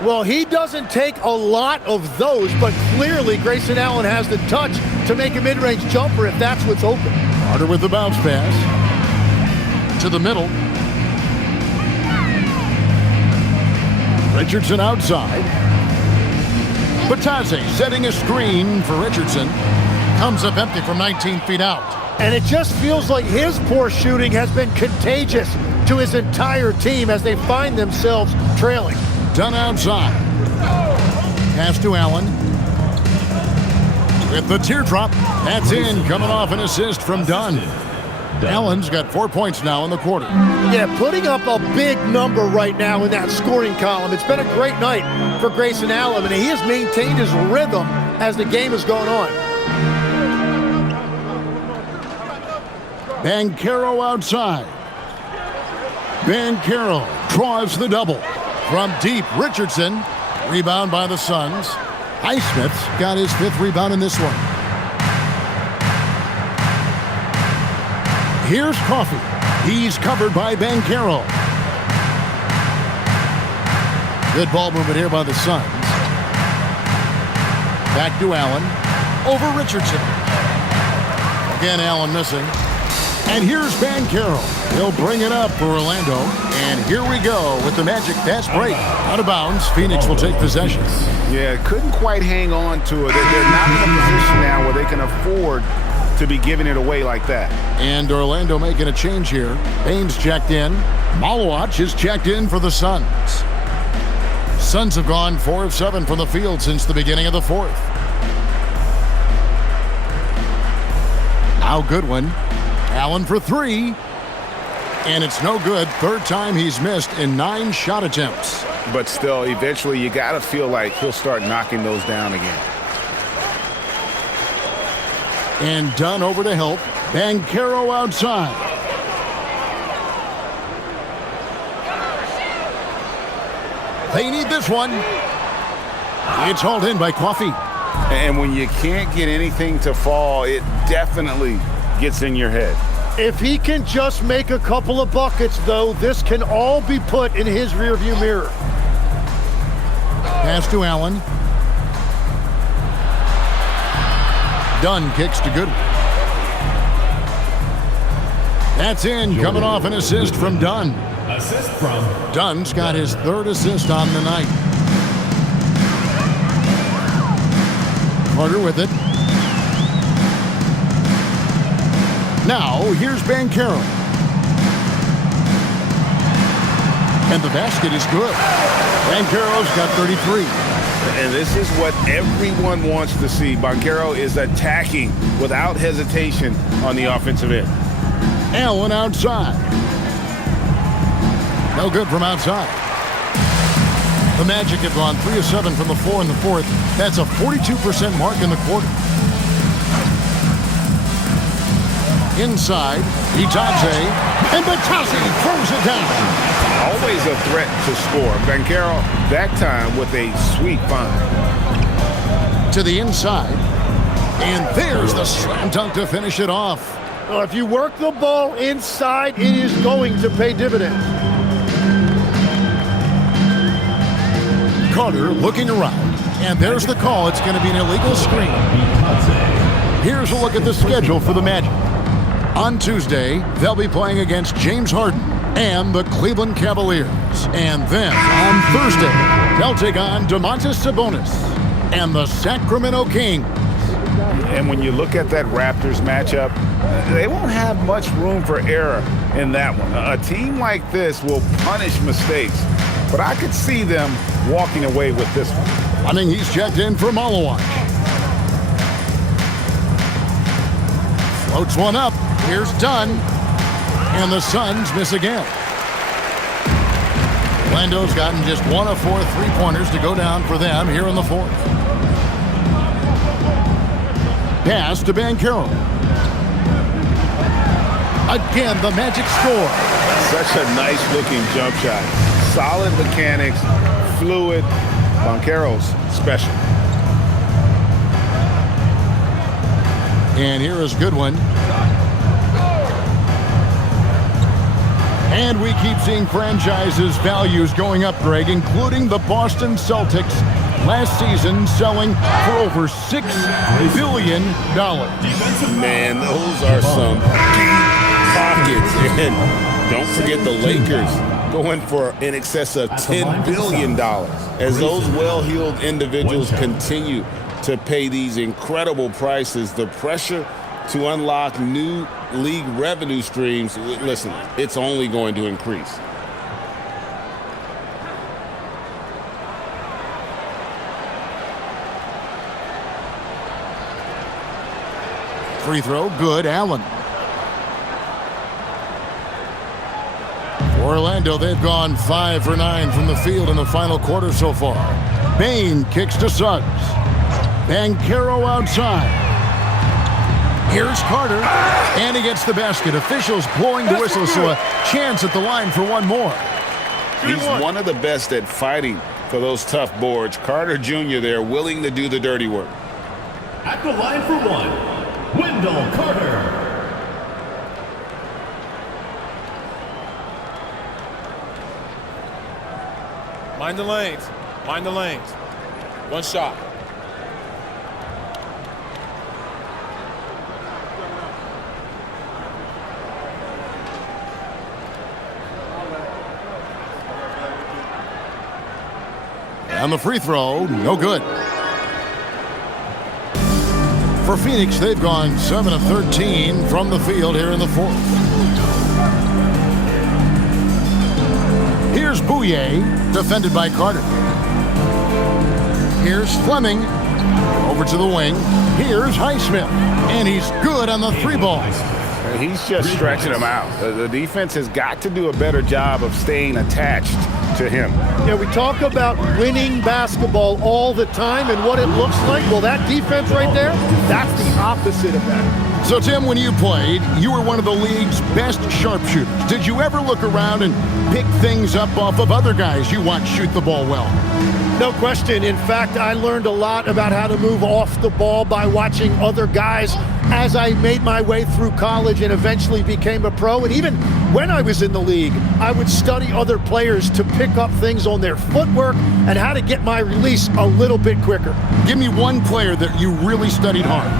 Well, he doesn't take a lot of those, but clearly Grayson Allen has the touch to make a mid-range jumper if that's what's open. Carter with the bounce pass. To the middle. Richardson outside. Batase setting a screen for Richardson. Comes up empty from 19 feet out. And it just feels like his poor shooting has been contagious to his entire team as they find themselves trailing. Dunn outside. Pass to Allen. With the teardrop. That's in. Coming off an assist from Dunn. Allen's got 4 points now in the quarter. Yeah, putting up a big number right now in that scoring column. It's been a great night for Grayson Allen, and he has maintained his rhythm as the game has gone on. Banchero outside. Banchero draws the double. From deep, Richardson. Rebound by the Suns. Highsmith's got his 5th rebound in this one. Here's Coffey. He's covered by Banchero. Good ball movement here by the Suns. Back to Allen. Over Richardson. Again, Allen missing. And here's Banchero. He'll bring it up for Orlando. And here we go with the Magic fast break. Out of bounds, Phoenix will take possession. Yeah, couldn't quite hang on to it. They're not in a position now where they can afford to be giving it away like that. And Orlando making a change here. Baines checked in. Malawach is checked in for the Suns. Suns have gone 4 of 7 from the field since the beginning of the 4th. Now Goodwin. Allen for 3. And it's no good. 3rd time he's missed in 9 shot attempts. But still, eventually you got to feel like he'll start knocking those down again. And Dunn over to help. Banchero outside. They need this one. It's hauled in by Coffey. And when you can't get anything to fall, it definitely gets in your head. If he can just make a couple of buckets, though, this can all be put in his rearview mirror. Pass to Allen. Dunn kicks to Goodwin. That's in. Coming off an assist from Dunn. Assist from Dunn's got his 3rd assist on the night. Carter with it. Now, here's Banchero. And the basket is good. Banchero's got 33. And this is what everyone wants to see. Banchero is attacking without hesitation on the offensive end. Allen outside. No good from outside. The Magic have gone 3 of 7 from the floor in the 4th. That's a 42% mark in the quarter. Inside, Itadze, and Batazzi throws it down. Always a threat to score. Banchero, that time with a sweet find. To the inside, and there's the slam dunk to finish it off. Well, if you work the ball inside, it is going to pay dividends. Carter looking around, and there's the call. It's going to be an illegal screen. Here's a look at the schedule for the Magic. On Tuesday, they'll be playing against James Harden and the Cleveland Cavaliers. And then on Thursday, they'll take on Domantas Sabonis and the Sacramento Kings. And when you look at that Raptors matchup, they won't have much room for error in that one. A team like this will punish mistakes, but I could see them walking away with this one. I think he's checked in for Malawach. Floats one up. Here's Dunn. And the Suns miss again. Orlando's gotten just 1 of 4 three-pointers to go down for them here in the fourth. Pass to Banchero. Again, the Magic score. Such a nice-looking jump shot. Solid mechanics, fluid. Banchero's special. And here is Goodwin. And we keep seeing franchises' values going up, Greg, including the Boston Celtics last season selling for over $6 billion. Man, those are some pockets. And don't forget the Lakers going for in excess of $10 billion. As those well-heeled individuals continue to pay these incredible prices, the pressure to unlock new league revenue streams, listen, it's only going to increase. Free throw, good. Allen. For Orlando, they've gone 5 for 9 from the field in the final quarter so far. Bane kicks to Suggs. Banchero outside. Here's Carter, and he gets the basket. Officials blowing the whistle, so a chance at the line for one more. He's one of the best at fighting for those tough boards. Carter Jr. there, willing to do the dirty work. At the line for one, Wendell Carter. Mind the lanes. Mind the lanes. One shot. And the free throw, no good. For Phoenix, they've gone 7 of 13 from the field here in the fourth. Here's Bouye, defended by Carter. Here's Fleming, over to the wing. Here's Highsmith, and he's good on the three ball. He's just stretching them out. The defense has got to do a better job of staying attached to him. Yeah, we talk about winning basketball all the time and what it looks like. Well, that defense right there, that's the opposite of that. So, Tim, when you played, you were one of the league's best sharpshooters. Did you ever look around and pick things up off of other guys you watch shoot the ball well? No question. In fact, I learned a lot about how to move off the ball by watching other guys as I made my way through college and eventually became a pro. And even when I was in the league, I would study other players to pick up things on their footwork and how to get my release a little bit quicker. Give me one player that you really studied hard.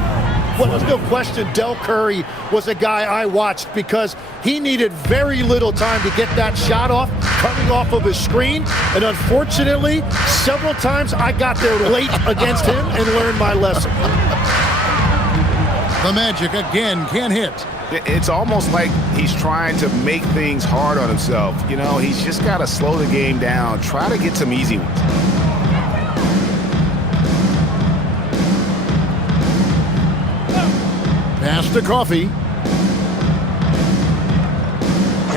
Well, there's no question Del Curry was a guy I watched because he needed very little time to get that shot off, coming off of a screen. And unfortunately, several times I got there late against him and learned my lesson. The Magic again can't hit. It's almost like he's trying to make things hard on himself. You know, he's just got to slow the game down, try to get some easy ones. Pass to Coffey.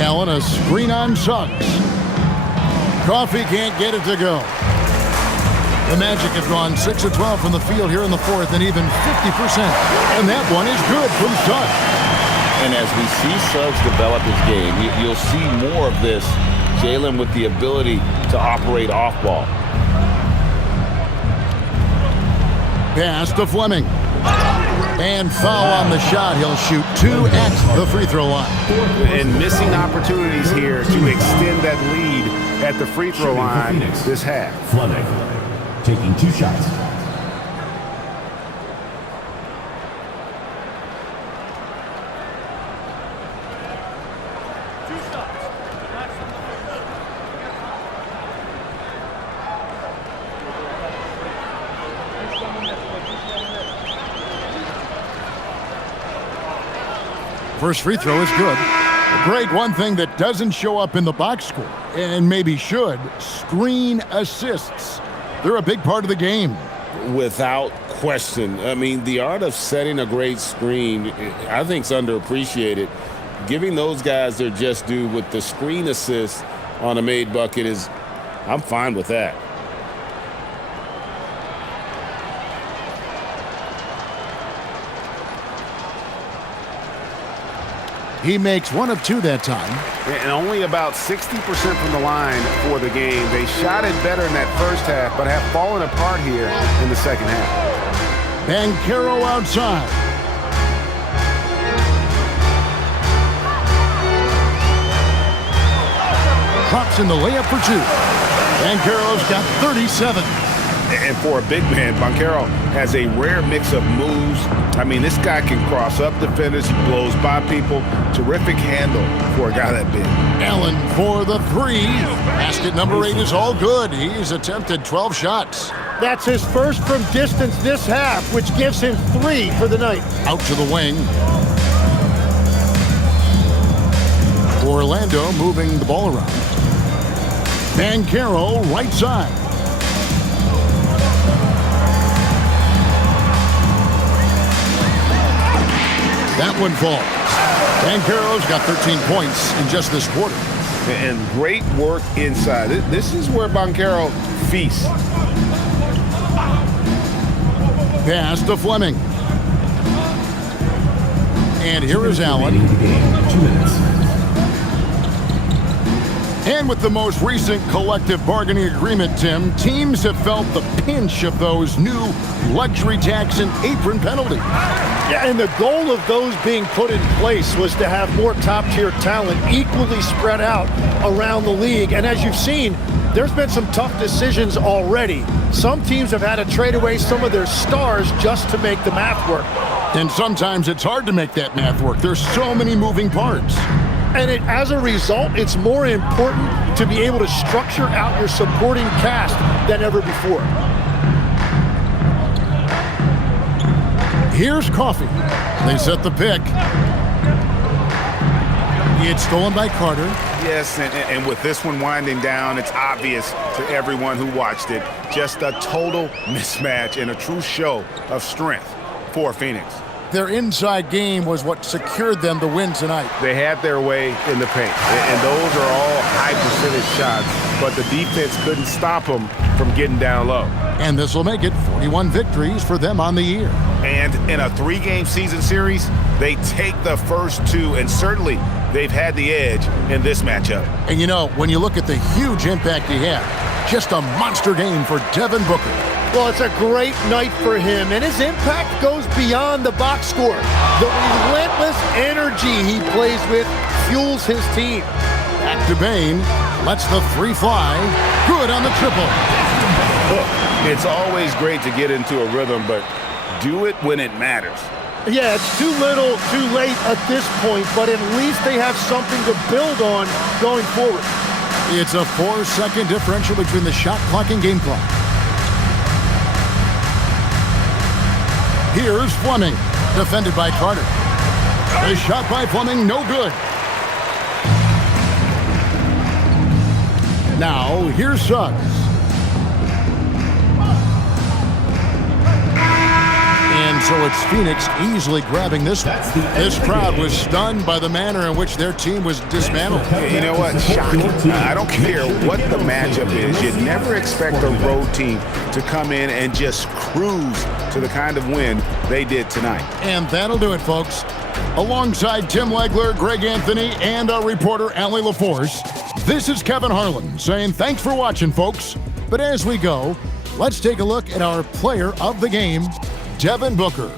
Allen, a screen on Suggs. Coffey can't get it to go. The Magic have gone 6 of 12 from the field here in the fourth and even 50%. And that one is good from Suggs. And as we see Suggs develop his game, you'll see more of this. Jalen with the ability to operate off ball. Pass to Fleming. And foul on the shot. He'll shoot 2 at the free throw line. And missing opportunities here to extend that lead at the free throw line this half. Fleming taking 2 shots. First free throw is good. Greg, one thing that doesn't show up in the box score, and maybe should, screen assists. They're a big part of the game. Without question. I mean, the art of setting a great screen, I think, is underappreciated. Giving those guys their just due with the screen assist on a made bucket I'm fine with that. He makes 1 of 2 that time. And only about 60% from the line for the game. They shot it better in that first half, but have fallen apart here in the second half. Banchero outside. Drops in the layup for 2. Banchero's got 37. And for a big man, Banchero has a rare mix of moves. I mean, this guy can cross up defenders. He blows by people. Terrific handle for a guy that big. Allen for the 3. Basket number 8 is all good. He's attempted 12 shots. That's his first from distance this half, which gives him 3 for the night. Out to the wing. Orlando moving the ball around. Banchero right side. That one falls. Banchero's got 13 points in just this quarter. And great work inside. This is where Banchero feasts. Pass to Fleming. And here is Allen. 2 minutes. And with the most recent collective bargaining agreement, Tim, teams have felt the pinch of those new luxury tax and apron penalties. Yeah, and the goal of those being put in place was to have more top-tier talent equally spread out around the league. And as you've seen, there's been some tough decisions already. Some teams have had to trade away some of their stars just to make the math work. And sometimes it's hard to make that math work. There's so many moving parts. And as a result, it's more important to be able to structure out your supporting cast than ever before. Here's Coffee. They set the pick. It's stolen by Carter. Yes, and with this one winding down, it's obvious to everyone who watched it. Just a total mismatch and a true show of strength for Phoenix. Their inside game was what secured them the win tonight. They had their way in the paint, and those are all high percentage shots, but the defense couldn't stop them from getting down low. And this will make it 41 victories for them on the year. And in a 3-game season series, they take the first 2, and certainly they've had the edge in this matchup. And you know, when you look at the huge impact he had, just a monster game for Devin Booker. Well, it's a great night for him, and his impact goes beyond the box score. The relentless energy he plays with fuels his team. Back to Bain, lets the 3 fly. Good on the triple. Look, it's always great to get into a rhythm, but do it when it matters. Yeah, it's too little, too late at this point, but at least they have something to build on going forward. It's a 4-second differential between the shot clock and game clock. Here's Fleming, defended by Carter. The shot by Fleming, no good. Now, here's Suggs. And so it's Phoenix easily grabbing this one. This crowd was stunned by the manner in which their team was dismantled. You know what? Shocking. I don't care what the matchup is. You never expect a road team to come in and just cruise to the kind of win they did tonight. And that'll do it, folks. Alongside Tim Legler, Greg Anthony, and our reporter, Allie LaForce, this is Kevin Harlan saying thanks for watching, folks. But as we go, let's take a look at our player of the game, Devin Booker.